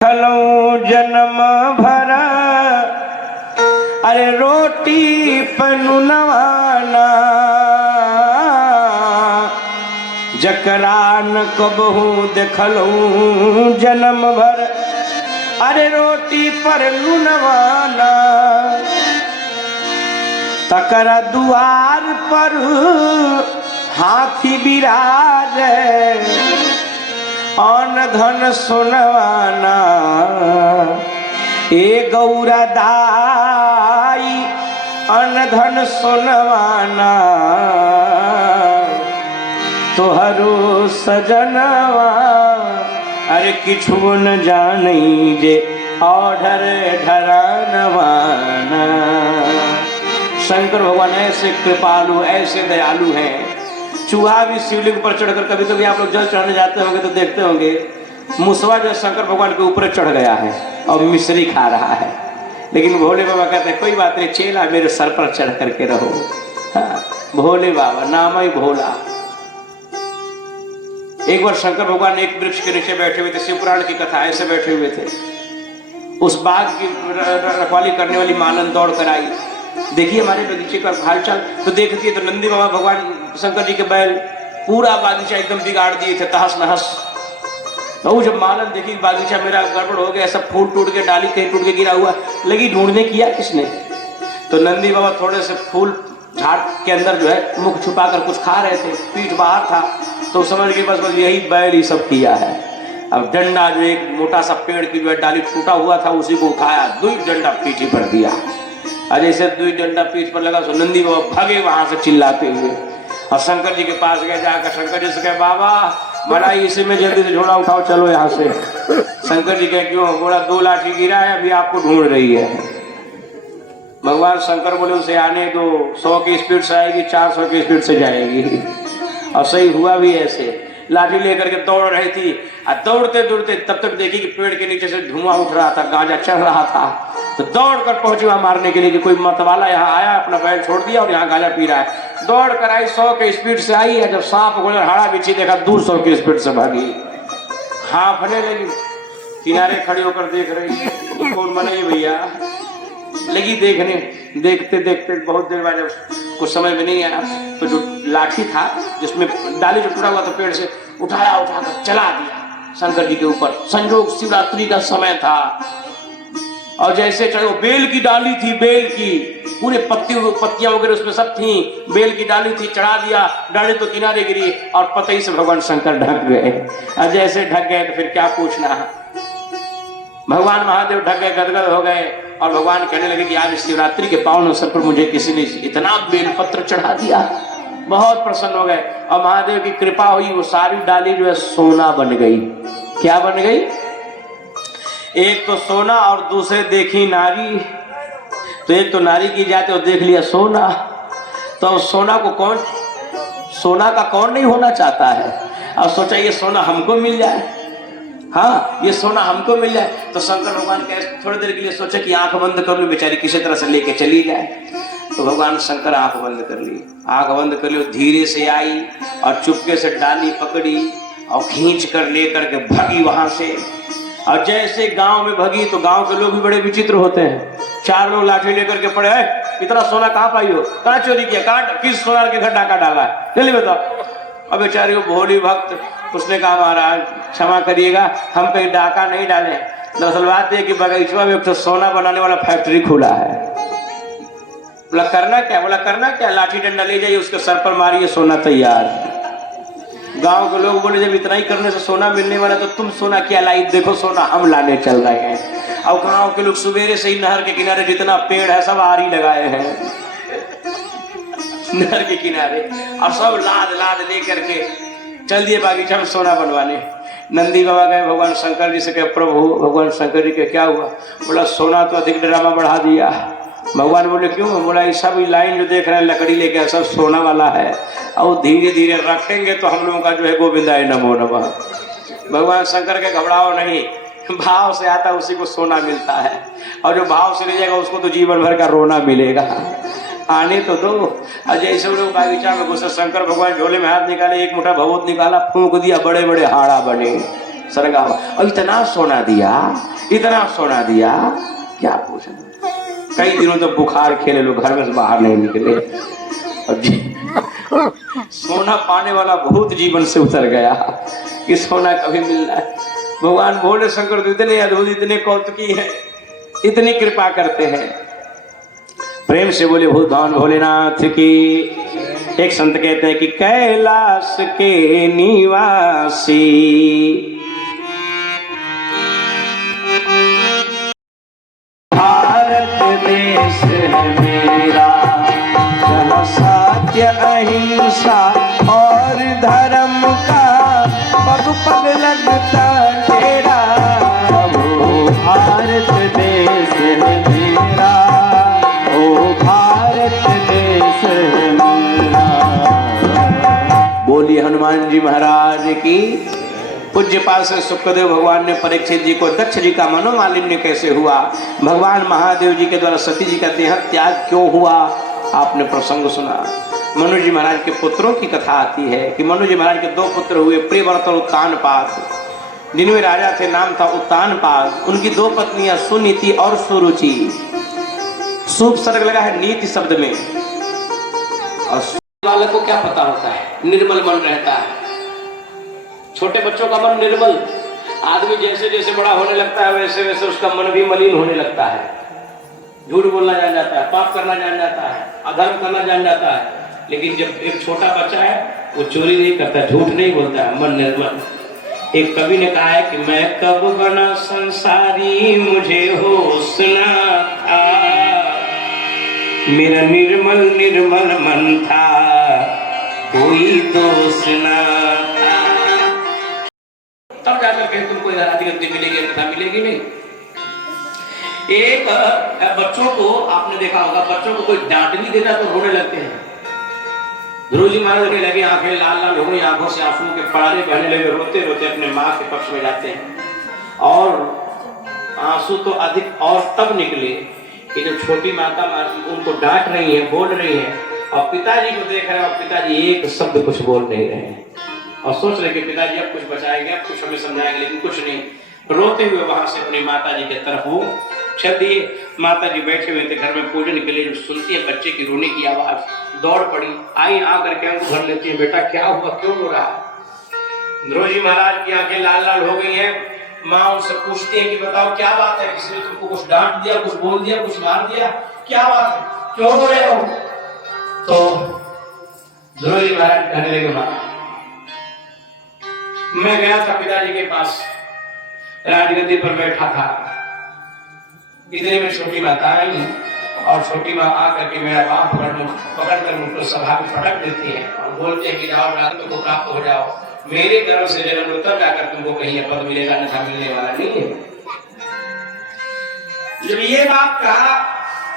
खलो जन्म भर अरे रोटी पनु नवाना जकरा न कबहू देखलो जन्म भर अरे रोटी पर लुनवाना तकरा दुआर पर हाथी बिराजे अन धन सोनवाना ए गौरा दाई अन धन सोनवाना तोहरो सजनवा अरे किछु न जानी जे ऑर्डर ढरानवाना। शंकर भगवान ऐसे कृपालु ऐसे दयालु हैं। चूहा भी शिवलिंग पर चढ़कर कभी कभी आप लोग जल चढ़ने जाते होंगे तो देखते होंगे मुसवा जो शंकर भगवान के ऊपर चढ़ गया है और मिश्री खा रहा है, लेकिन भोले बाबा कहते हैं कोई बात नहीं चेला मेरे सर पर चढ़ करके रहो। हाँ, भोले बाबा नाम ही भोला। एक बार शंकर भगवान एक वृक्ष के नीचे बैठे हुए थे, शिवपुराण की कथा ऐसे बैठे हुए थे। उस बाग की रखवाली करने वाली मालन दौड़ कर आई, देखिए हमारे बगीचे का हालचाल, तो देखती है तो नंदी बाबा भगवान शंकर जी के बैल पूरा बागीचा एकदम बिगाड़ दिए थे, तहस नहस। तो जब मालन देखी बागीचा मेरा गड़बड़ हो गया, सब फूल टूट के डाली कहीं टूट के गिरा हुआ, लगी ढूंढने किया किसने। तो नंदी बाबा थोड़े से फूल झाड़ के अंदर जो है मुख छुपाकर कुछ खा रहे थे, पीठ बाहर था, तो समझ के बस यही बैल ही सब किया है। अब डंडा जो एक मोटा सा पेड़ की जो डाली टूटा हुआ था उसी को उठाया, दुई डंडा पीठी पर दिया। और जैसे दुई डंडा पीठ पर लगा तो नंदी बाबा भागे वहां से चिल्लाते हुए और शंकर जी के पास गए। जाकर शंकर जी से कहे बाबा बड़ा इसी में जल्दी से झोला उठाओ चलो यहाँ से। शंकर जी कहे क्यों? बोला 2 लाठी गिरा है अभी आपको ढूंढ रही है। भगवान शंकर बोले उसे आने दो, 100 की स्पीड से आएगी 400 की स्पीड से जाएगी। और सही हुआ भी ऐसे। लाठी लेकर के दौड़ रही थी और दौड़ते दौड़ते तब तक देखी कि पेड़ के नीचे से धुआं उठ रहा था, गांजा चढ़ रहा था। तो दौड़ कर पहुंची वहां मारने के लिए कि कोई मतवाला यहाँ आया, अपना बैल छोड़ दिया और यहाँ गांजा पी रहा है। दौड़ कर आई, 100 की स्पीड से आई है। जब सांप गुजर हाड़ा बिछी देखा 200 की स्पीड से भागी, हांफने लगी, किनारे खड़ी होकर देख रही कौन बने भैया। लगी देखने, देखते देखते बहुत देर बाद कुछ समझ में नहीं आया तो जो लाठी था जिसमें डाली जो टूटा हुआ था पेड़ से उठाया, उठाकर चला दिया शंकर जी के ऊपर। संयोग शिवरात्रि का समय था और जैसे चलो बेल की डाली थी, बेल की पूरे पत्तियां वगैरह उसमें सब थी, बेल की डाली थी, चढ़ा दिया, डाली तो किनारे गिरी और पतई से भगवान शंकर ढक गए। और जैसे ढक गए तो फिर क्या पूछना, भगवान महादेव ढक गए, गदगद हो गए और भगवान कहने लगे कि आज शिवरात्रि के पावन अवसर पर मुझे किसी ने इतना बेलपत्र चढ़ा दिया। बहुत प्रसन्न हो गए और महादेव की कृपा हुई, वो सारी डाली जो है सोना बन गई। क्या बन गई? एक तो सोना और दूसरे देखी नारी। तो एक तो नारी की जाते और देख लिया सोना। तो सोना को कौन, सोना का कौन नहीं होना चाहता है। और सोचा ये सोना हमको मिल जाए, हाँ ये सोना हमको मिल जाए। तो शंकर भगवान थोड़ी देर के लिए सोचे कि आंख बंद कर लो, बेचारी किसी तरह से लेके चली जाए। तो भगवान शंकर आंख बंद कर ली, आंख बंद कर ली, धीरे से आई और चुपके से डाली पकड़ी और खींच कर लेकर के भागी वहां से। और जैसे गांव में भागी तो गांव के लोग भी बड़े विचित्र होते हैं। 4 लोग लाठी लेकर के पड़े, है इतना सोना कहाँ पाई हो, कहाँ चोरी किया, कहाँ किस सोनार के घर डाका डाला है, जल्दी बताओ। अब बेचारी वो भोली भक्त, उसने कहा महाराज क्षमा करिएगा हम कहीं डाका नहीं डाले। दरअसल बात है कि बगीचवा में तो सोना बनाने वाला फैक्ट्री खुला है। बोला करना क्या? बोला करना क्या, लाठी डंडा ले जाइए उसके सर पर मारिए, सोना तैयार। गांव के लोग बोले जब इतना ही करने से सोना मिलने वाला तो तुम सोना क्या लाई, देखो सोना हम लाने चल रहे हैं। और गांव के लोग सुबेरे से ही नहर के किनारे जितना पेड़ है सब आरी लगाए हैं नहर के किनारे, और सब लाद लाद लेकर के चल दिए बागीचा में सोना बनवाने। नंदी बाबा गए भगवान शंकर जी से कहे प्रभु, भगवान शंकर जी के क्या हुआ? बोला सोना तो अधिक ड्रामा बढ़ा दिया। भगवान बोले क्यों? बोला ये सब लाइन जो देख रहे हैं लकड़ी लेके सब सोना वाला है और धीरे धीरे रखेंगे तो हम लोगों का जो है गोविंदाय नमो नमः। भगवान शंकर के घबराओ नहीं, भाव से आता उसी को सोना मिलता है और जो भाव से ले जाएगा उसको तो जीवन भर का रोना मिलेगा। आने तो दो। और जैसे लोग बागीचा में घुसे, शंकर भगवान झोले में हाथ निकाले, एक मुठा भभूत निकाला, फूंक दिया, बड़े बड़े हाड़ा बने। सरगा हुआ, और इतना सोना दिया, इतना सोना दिया, क्या पूछना। कई दिनों तक बुखार खेले लोग, घर में से बाहर नहीं निकले। अब सोना पाने वाला बहुत जीवन से उतर गया कि सोना कभी मिलना है। भगवान भोले शंकर तो इतने अद्भुत, इतने कौतुकी है, इतनी कृपा करते हैं। प्रेम से बोले भगवान भोलेनाथ की। एक संत कहते हैं कि कैलाश के निवासी भारत देश है मेरा, जहाँ सत्य अहिंसा और धर्म का पग पग लगता तेरा। वो भारत देश है मेरा, ओ भारत देश है मेरा। बोलिए हनुमान जी महाराज की। पूज्यपाल से सुखदेव भगवान ने परीक्षित जी को दक्ष जी का मनोमालिन्य कैसे हुआ, भगवान महादेव जी के द्वारा सती जी का देह त्याग क्यों हुआ, आपने प्रसंग सुना। मनु जी महाराज के पुत्रों की कथा आती है कि मनु जी महाराज के 2 पुत्र हुए, प्रियव्रत और उत्तानपाद। जिनमें राजा थे, नाम था उत्तानपाद। उनकी 2 पत्नियां सुनीति और सुरुचि। शुभ सर्ग लगा है नीति शब्द में। और वाले को क्या पता होता है, निर्मल मन रहता है। छोटे बच्चों का मन निर्मल, आदमी जैसे जैसे बड़ा होने लगता है वैसे वैसे उसका मन भी मलिन होने लगता है। झूठ बोलना जान जाता है, पाप करना जान जाता है, अधर्म करना जान जाता है। लेकिन जब एक छोटा बच्चा है वो चोरी नहीं करता, झूठ नहीं बोलता है, मन निर्मल। एक कवि ने कहा है कि मैं कब बना संसारी मुझे होश ना था, मेरा निर्मल निर्मल मन था कोई दोष ना था। तब जाकर के तुमको इधर आदि गति मिलेगी, अन्यथा मिलेगी नहीं। एक बच्चों को आपने देखा होगा, बच्चों को कोई डांट भी देता तो रोने लगते हैं। ध्रुव जी महाराज रोने लगे, आंखें लाल लाल हो गई, आंखों से आंसू के फड़ारे बहने लगे, रोते रोते अपने माँ के पक्ष में जाते हैं। और आंसू तो अधिक और तब निकले कि जब छोटी माता उनको डांट रही है, बोल रही है, और पिताजी को देख रहे हैं और पिताजी एक शब्द कुछ बोल नहीं रहे हैं, और सोच रहे कि पिताजी अब कुछ बचाएंगे, अब कुछ हमें समझाएंगे, लेकिन कुछ नहीं। रोते हुए वहां से अपनी माता जी की तरफ वो चल दिए। माता जी बैठे हुए थे घर में पूजन के लिए, जब सुनती है बच्चे की रोने की आवाज, दौड़ पड़ी, आई, आकर के हमको भर लेती है, बेटा क्या हुआ, क्यों रो रहा है। ध्रुव जी महाराज की आंखें लाल लाल हो गई हैं। माँ उनसे पूछती है कि बताओ क्या बात है, किसी ने तुमको कुछ डांट दिया, कुछ बोल दिया, कुछ मार दिया, क्या बात है, क्यों रो रहे हो। तो ध्रुव जी महाराज कहने लगे, माँ मैं गया था पिताजी के पास, राजगद्दी पर बैठा था, इतने में छोटी माता आई, और छोटी माँ आकर के मेरा बाम पकड़कर उनको सभा में पटक देती है और बोलते हैं कि जाओ रात को प्राप्त हो जाओ, मेरे गर्भ से जन्म लो, तब जाकर तुमको कहीं पद मिलेगा, अन्यथा मिलने वाला नहीं है। जब ये बात कहा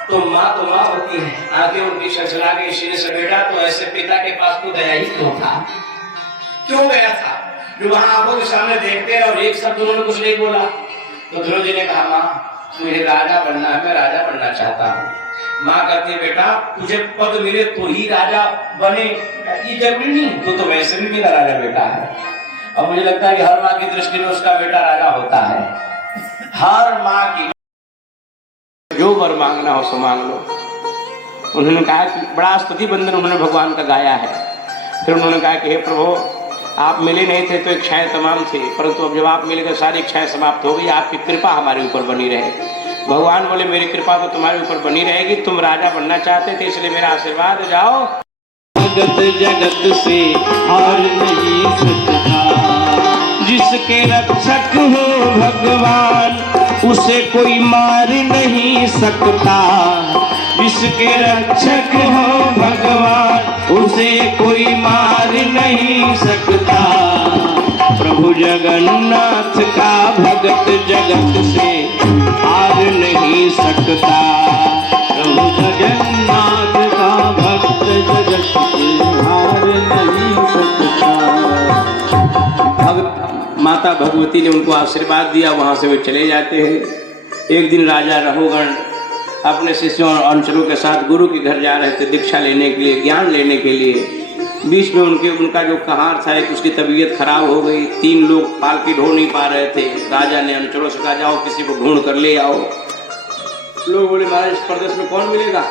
तो माँ होती है, आगे उनकी ससुरा के सिर से, बेटा तो ऐसे पिता के पास तो गया ही क्यों था, क्यों गया था, जो वहां आंखों के सामने देखते हैं और एक शब्द उन्होंने कुछ नहीं बोला। तो ध्रुव जी ने कहा, माँ मुझे राजा बनना है, मैं राजा बनना चाहता हूँ। माँ कहती है, बेटा तुझे पद मिले तो ही राजा बने, ये जरूरी नहीं, तो वैसे भी मेरा राजा बेटा है। और मुझे लगता है कि हर माँ की दृष्टि में उसका बेटा राजा होता है। हर माँ की जो वर मांगना हो सो मांग लो। उन्होंने कहा कि बड़ा स्तुति बंदन उन्होंने भगवान का गाया है। फिर उन्होंने कहा कि हे प्रभु, आप मिले नहीं थे तो इच्छाएं तमाम थी, परंतु अब जब आप मिल गए सारी इच्छाएं समाप्त हो गई, आपकी कृपा हमारे ऊपर बनी रहे। भगवान बोले, मेरी कृपा तो तुम्हारे ऊपर बनी रहेगी, तुम राजा बनना चाहते थे, इसलिए मेरा आशीर्वाद, जाओ। जगत जगत से और नहीं सकता, जिसके रक्षक हो भगवान उसे कोई मार नहीं सकता, जिसके रक्षक हो भगवान उसे कोई मार नहीं सकता। प्रभु जगन्नाथ का भगत जगत से हार नहीं सकता, प्रभु जगन्नाथ का भक्त जगत से हार नहीं सकता। माता भगवती ने उनको आशीर्वाद दिया, वहां से वे चले जाते हैं। एक दिन राजा रघुगण अपने शिष्यों और अंचलों के साथ गुरु के घर जा रहे थे दीक्षा लेने के लिए, ज्ञान लेने के लिए। बीच में उनका जो कहार था कि उसकी तबीयत खराब हो गई, 3 लोग पालकी ढो नहीं पा रहे थे। राजा ने अनुचरों से कहा जाओ किसी को ढूंढ कर ले आओ। लोग बोले महाराज इस प्रदेश में कौन मिलेगा?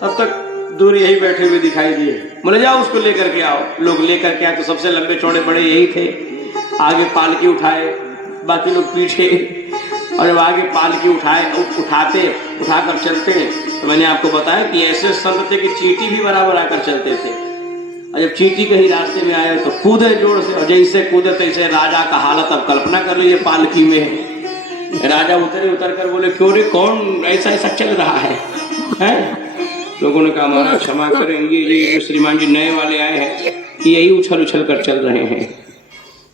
तब तक दूर यही बैठे हुए दिखाई दिए। बोले जाओ उसको लेकर के आओ। लोग लेकर के आए तो सबसे लंबे चौड़े बड़े यही थे। आगे पालकी उठाए, बाकी लोग पीछे, और जब आगे पालकी उठाकर चलते तो मैंने आपको बताया कि ऐसे संत थे कि चींटी भी बराबर आकर चलते थे। और जब चींटी कहीं रास्ते में आए तो कूदे जोर से, और जैसे कूदे तैसे राजा का हालत अब कल्पना कर लीजिए पालकी में। राजा उतर कर बोले क्यों रे, कौन ऐसा चल रहा है? लोगों ने कहा महाराज क्षमा करेंगे, ये श्रीमान जी नए वाले आए हैं, यही उछल कर चल रहे हैं।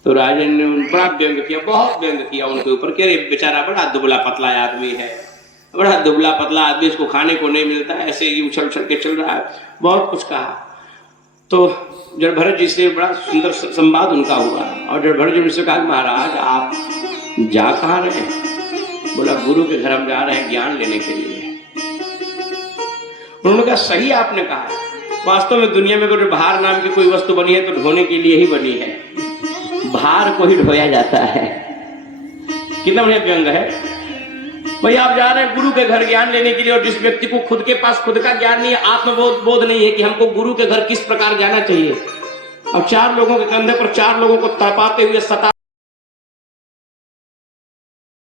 तो राजा ने बड़ा व्यंग किया, बहुत व्यंग किया उनके ऊपर कि अरे बेचारा बड़ा दुबला पतला आदमी है, बड़ा दुबला पतला आदमी, इसको खाने को नहीं मिलता, ऐसे ही उछल के चल रहा है, बहुत कुछ कहा। तो जड़भरत जी से बड़ा सुंदर संवाद उनका हुआ। और जड़भरत जी ने कहा महाराज आप जा कहाँ रहे हैं? बोला गुरु के घर हम जा रहे हैं ज्ञान लेने के लिए। उन्होंने कहा सही आपने कहा, वास्तव में दुनिया में अगर भार नाम की कोई वस्तु बनी है तो ढोने के लिए ही बनी है, भार को ही ढोया जाता है। कितना बढ़िया व्यंग है भाई। आप जा रहे हैं गुरु के घर ज्ञान लेने के लिए, और जिस व्यक्ति को खुद के पास खुद का ज्ञान नहीं है, आत्मबोध नहीं है कि हमको गुरु के घर किस प्रकार जाना चाहिए। अब 4 लोगों के कंधे पर 4 लोगों को तड़पाते हुए सता